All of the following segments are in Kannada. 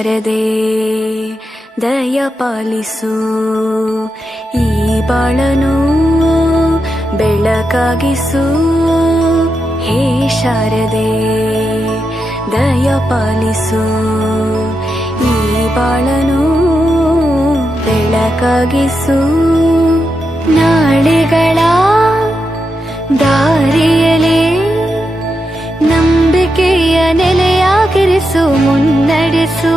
ಶಾರದೆ ದಯ ಪಾಲಿಸು, ಈ ಬಾಳನು ಬೆಳಕಾಗಿಸು. ಹೇ ಶಾರದೆ ದಯ ಪಾಲಿಸು, ಈ ಬಾಳನು ಬೆಳಕಾಗಿಸು. ನಾಳೆಗಳ ದಾರಿಯಲೇ ನಂಬಿಕೆಯ ನೆಲೆಯಾಗಿರಿಸು, ಮುನ್ನಡೆಸು.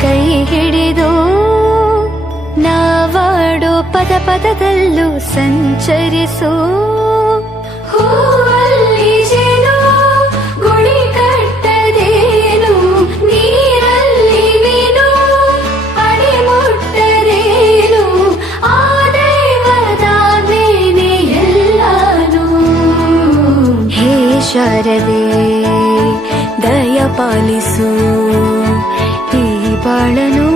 ಕೈ ಹಿಡಿದು ನಾವಾಡೋ ಪದ ಪದದಲ್ಲೂ ಸಂಚರಿಸು. ಹೂವಲ್ಲಿ ಜೇನು ಗುಳಿ ಕಟ್ಟದೇನು, ನೀರಲ್ಲಿ ಮೀನು ಅಡಿ ಮುಟ್ಟದೇನು, ಆ ದೈವದಾಜ್ಞೆನೇ ಎಲ್ಲಾನು. ಹೇ ಶಾರದೆ ದಯ ಪಾಲಿಸು, ಈ ಬಾಳನು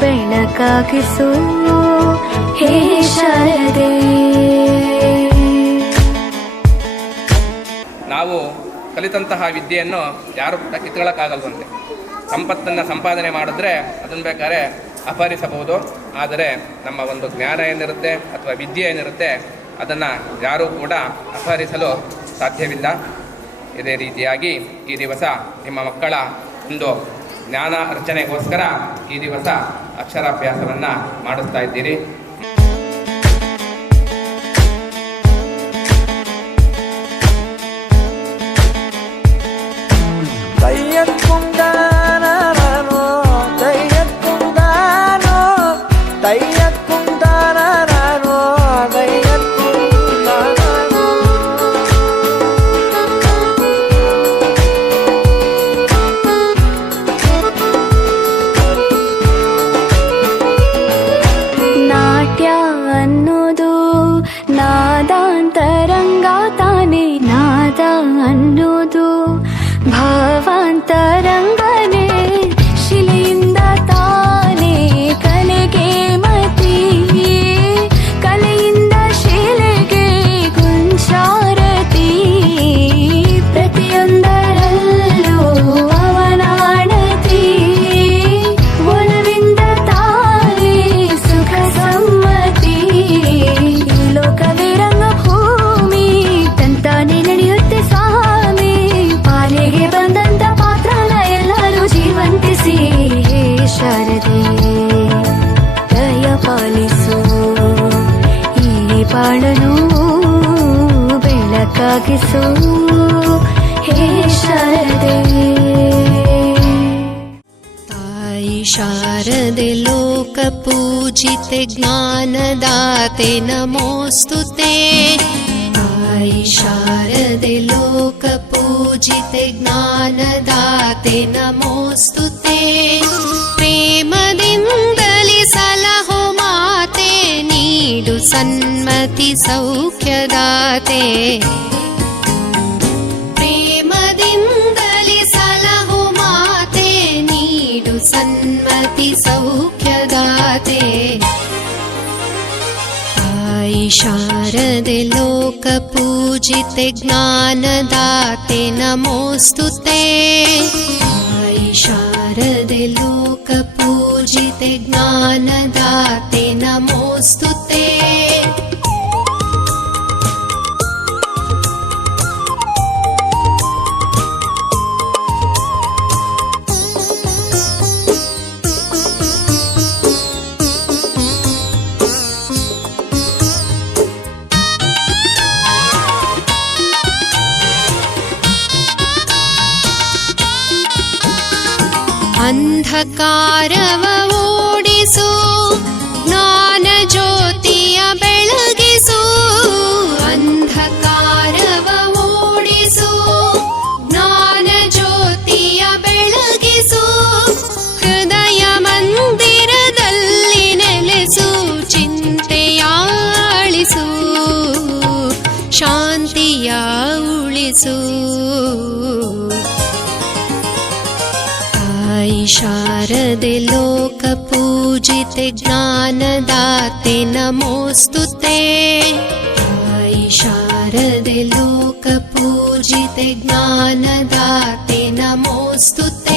ಬೆಳಕಾಗಿಸು. ಹೇ ಶಾರದೆ. ನಾವು ಕಲಿತಂತಹ ವಿದ್ಯೆಯನ್ನು ಯಾರು ಕೂಡ ಕಿತ್ಕೊಳ್ಳೋಕ್ಕಾಗಲ್ವಂತೆ. ಸಂಪತ್ತನ್ನು ಸಂಪಾದನೆ ಮಾಡಿದ್ರೆ ಅದನ್ನು ಬೇಕಾದ್ರೆ ಅಪಹರಿಸಬಹುದು, ಆದರೆ ನಮ್ಮ ಒಂದು ಜ್ಞಾನ ಏನಿರುತ್ತೆ ಅಥವಾ ವಿದ್ಯೆ ಏನಿರುತ್ತೆ ಅದನ್ನು ಯಾರೂ ಕೂಡ ಅಪಹರಿಸಲು ಸಾಧ್ಯವಿಲ್ಲ. ಇದೇ ರೀತಿಯಾಗಿ ಈ ದಿವಸ ನಿಮ್ಮ ಮಕ್ಕಳ ಒಂದು ಜ್ಞಾನ ಅರ್ಚನೆಗೋಸ್ಕರ ಈ ದಿವಸ ಅಕ್ಷರಾಭ್ಯಾಸವನ್ನು ಮಾಡಿಸ್ತಾ ಇದ್ದೀರಿ. ಅನ್ನೋದು ನಾದಾಂತರಂಗ ತಾನೇ, ನಾದ ಅನ್ನೋದು ಭಾವಾಂತರಂಗನೇ. ಶಿಲೆಯಿಂದ ತಾನೇ ಕಲೆಗೆ ಮತಿ, ಕಲೆಯಿಂದ ಶಿಲೆಗೆ ಗುಂಚಾರತಿ. ಪ್ರತಿಯೊಂದರಲ್ಲೂ ಅವನಾಣತಿ, ಒಲವಿಂದ ತಾನೇ ಸುಖ ಸಮ್ಮತಿ. ಈ ಲೋಕವೇ ರಂಗಭೂಮಿ, ತಂತಾನೆ ನಡೆಯುತ್ತೆ ಸ್ವಾಮಿ. ಪಾಲಿಗೆ ಬಂದಂತ ಪಾತ್ರನ ಎಲ್ಲರೂ ಜೀವಂತಿಸಿ. ಹೇ ಶಾರದೆ ದಯ ಪಾಲಿಸು, ಈ ಬಾಳನು ಬೆಳಕಾಗಿಸು. ಹೇ ಶಾರದೆ. ತಾಯಿ ಶಾರದೆ ಲೋಕ ಪೂಜಿತೆ ಜ್ಞಾನದಾತೆ ನಮೋಸ್ತುತೆ. ತಾಯಿ ಶಾರದೆ ಲೋಕ ಪೂಜಿತೆ ಜ್ಞಾನದಾತೆ ನಮೋಸ್ತುತೆ. ಪ್ರೇಮದಿಂದಲಿ ಸಲಹೋ ಮಾತೆ, ನೀಡು ಸನ್ಮತಿ ಸೌಖ್ಯದಾತೆ. ಪ್ರೇಮದಿಂದಲಿ ಸಲಹೋ ಮಾತೆ, ನೀಡು ಸನ್ಮತಿ ಸೌಖ್ಯದಾತೆ. ತಾಯಿ ಶಾರದೆ ಲೋಕ ಪೂಜಿತೆ ಜ್ಞಾನದಾತೆ ನಮೋಸ್ತುತೆ. ತಾಯಿ ಶಾರದೆ ಲೋಕ ಪೂಜಿತೆ ಜ್ಞಾನದಾತೆ ನಮೋಸ್ತುತೆ. ಅಂಧಕಾರವ ಓಡಿಸು, ಜ್ಞಾನ ಜ್ಯೋತಿಯ ಬೆಳಗಿಸು. ಅಂಧಕಾರವ ಓಡಿಸು, ಜ್ಞಾನ ಜ್ಯೋತಿಯ ಬೆಳಗಿಸು. ಹೃದಯ ಮಂದಿರದಲ್ಲಿ ನೆಲೆಸು, ಚಿಂತೆಯಾಳಿಸು, ಶಾಂತಿಯ ಉಳಿಸು. ತಾಯಿ ಶಾರದೆ ಲೋಕ ಪೂಜಿತೆ ಜ್ಞಾನದಾತೆ ನಮೋಸ್ತುತೆ. ತಾಯಿ ಶಾರದೆ ಲೋಕ ಪೂಜಿತೆ पूजिते ज्ञानदाते नमोऽस्तुते।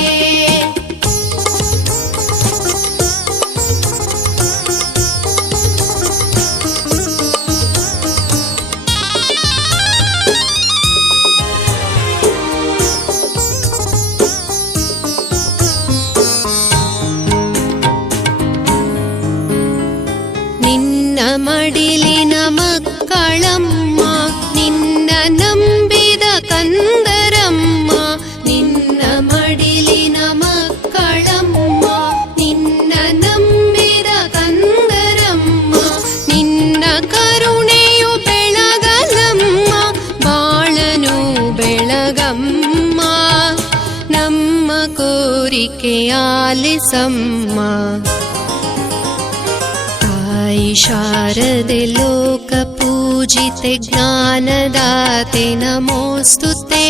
ನಿನ್ನ ಮಡಿಲಿನ ಮಕ್ಕಳಮ್ಮ, ನಿನ್ನ ನಂಬಿದ ಕಂದರಮ್ಮ, ನಿನ್ನ ಮಡಿಲಿನ ಮಕ್ಕಳಮ್ಮ, ನಿನ್ನ ನಂಬಿದ ಕಂದರಮ್ಮ, ನಿನ್ನ ಕರುಣೆಯು ಬೆಳಗಲಮ್ಮ, ಬಾಳನು ಬೆಳಗಮ್ಮ, ನಮ್ಮ ಕೋರಿಕೆ ಆಲಿಸಮ್ಮ। ताई शारदे लोकपूजिते ज्ञानदाते नमोऽस्तुते।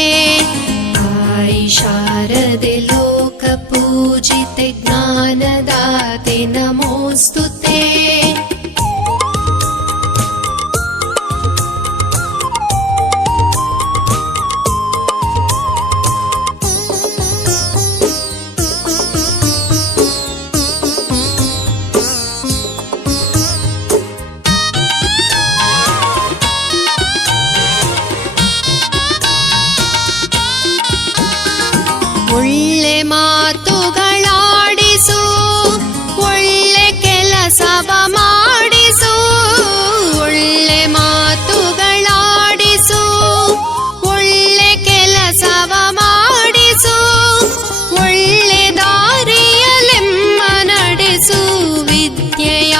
ताई शारदे लोकपूजिते ज्ञानदाते नमोऽस्तुते। ಒಳ್ಳೆ ಮಾತುಗಳಾಡಿಸು, ಒಳ್ಳೆ ಕೆಲಸವ ಮಾಡಿಸು, ಒಳ್ಳೆ ಮಾತುಗಳಾಡಿಸು, ಒಳ್ಳೆ ಕೆಲಸವ ಮಾಡಿಸು, ಒಳ್ಳೆ ದಾರಿಯಲೆಮ್ಮ ನಡೆಸು, ವಿದ್ಯೆಯ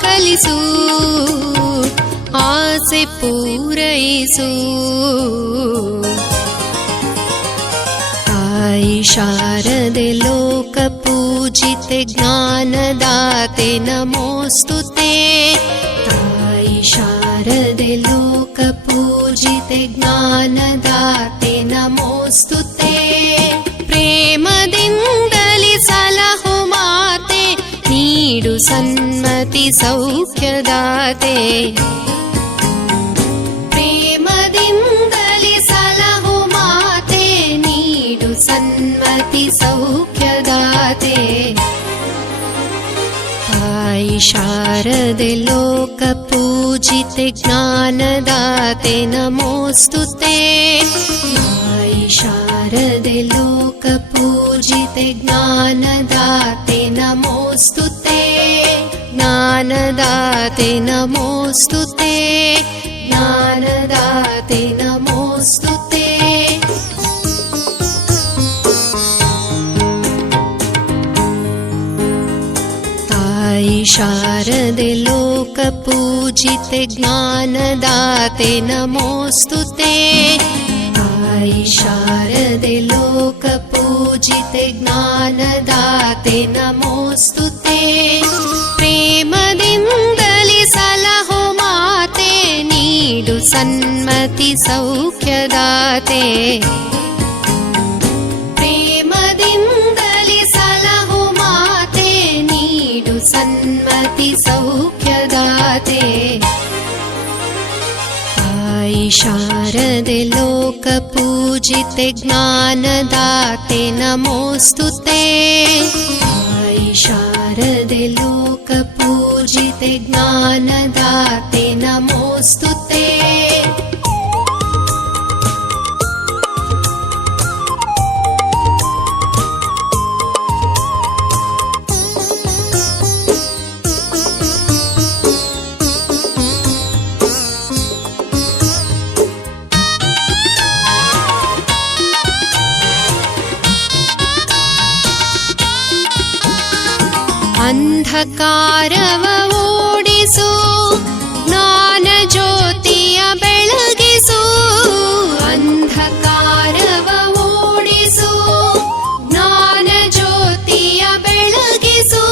ಕಲಿಸು, ಆಸೆ ಪೂರೈಸು। ताई शारदे लोकपूजिते ज्ञानदाते नमोऽस्तुते। ताई शारदे लोकपूजिते ज्ञानदाते नमोऽस्तुते। प्रेमದಿಂದಲಿ ಸಲಹು ಮಾತೆ, ನೀಡು ಸನ್ಮತಿ ಸೌಖ್ಯದಾತೆ। ಪ್ರೇಮದಿಂದಲಿ ಸಲಹು ಮಾತೆ, ನೀಡು ಸನ್ಮತಿ ಸೌಖ್ಯದಾತೆ। ताई शारदे लोकपूजिते ज्ञानदाते नमोऽस्तुते। ताई शारदे लोकपूजिते ज्ञानदाते नमोऽस्तुते। ज्ञानदाते नमोऽस्तुते। ज्ञानदाते नमोऽस्तुते। ताई शारदे लोकपूजिते ज्ञानदाते नमोऽस्तुते। ताई शारदे लोकपूजिते ज्ञानदाते नमोऽस्तुते। प्रेमದಿಂದಲಿ ಸಲಹು ಮಾತೆ, ನೀಡು ಸನ್ಮತಿ ಸೌಖ್ಯದಾತೆ। ಪ್ರೇಮದಿಂದಲಿ ಸಲಹು ಮಾತೆ, ನೀಡು ಸನ್ಮತಿ ಸೌಖ್ಯದಾತೆ। ताई शारदे लोकपूजिते ज्ञानदाते नमोऽस्तुते। ताई शारदे लोकपूजिते ज्ञानदाते नमोऽस्तुते। ಅಂಧಕಾರವ ಓಡಿಸು, ಜ್ಞಾನ ಜ್ಯೋತಿಯ ಬೆಳಗಿಸು, ಅಂಧಕಾರವ ಓಡಿಸು, ಜ್ಞಾನ ಜ್ಯೋತಿಯ ಬೆಳಗಿಸು,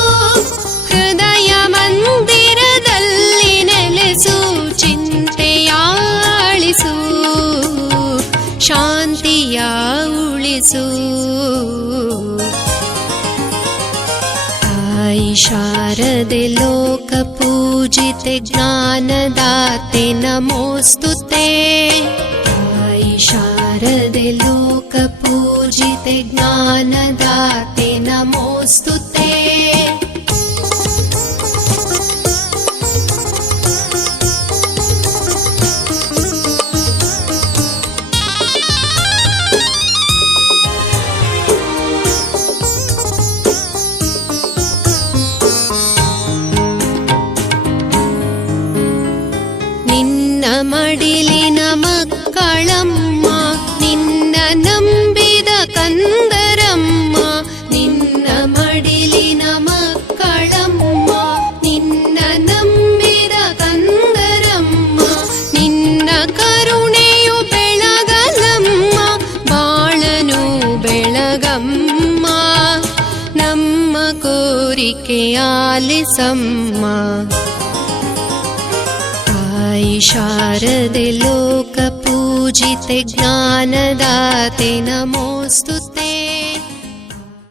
ಹೃದಯ ಮಂದಿರದಲ್ಲಿ ನೆಲೆಸು, ಚಿಂತೆಯ ಅಳಿಸು, ಶಾಂತಿಯ ಉಳಿಸು। ताई शारदे लोकपूजिते ज्ञानदाते नमोऽस्तुते। ताई शारदे शारदे लोकपूजिते ज्ञानदाते नमोऽस्तुते। ನಿನ್ನ ಮಡಿಲಿನ ಮಕ್ಕಳಮ್ಮ, ನಿನ್ನ ನಂಬಿದ ಕಂದರಮ್ಮ, ನಿನ್ನ ಮಡಿಲಿನ ಮಕ್ಕಳಮ್ಮ, ನಿನ್ನ ನಂಬಿದ ಕಂದರಮ್ಮ, ನಿನ್ನ ಕರುಣೆಯು ಬೆಳಗಲಮ್ಮ, ಬಾಳನು ಬೆಳಗಮ್ಮ, ನಮ್ಮ ಕೋರಿಕೆ ಆಲಿಸಮ್ಮ। ताई शारदे लोकपूजिते ज्ञानदाते नमोऽस्तुते।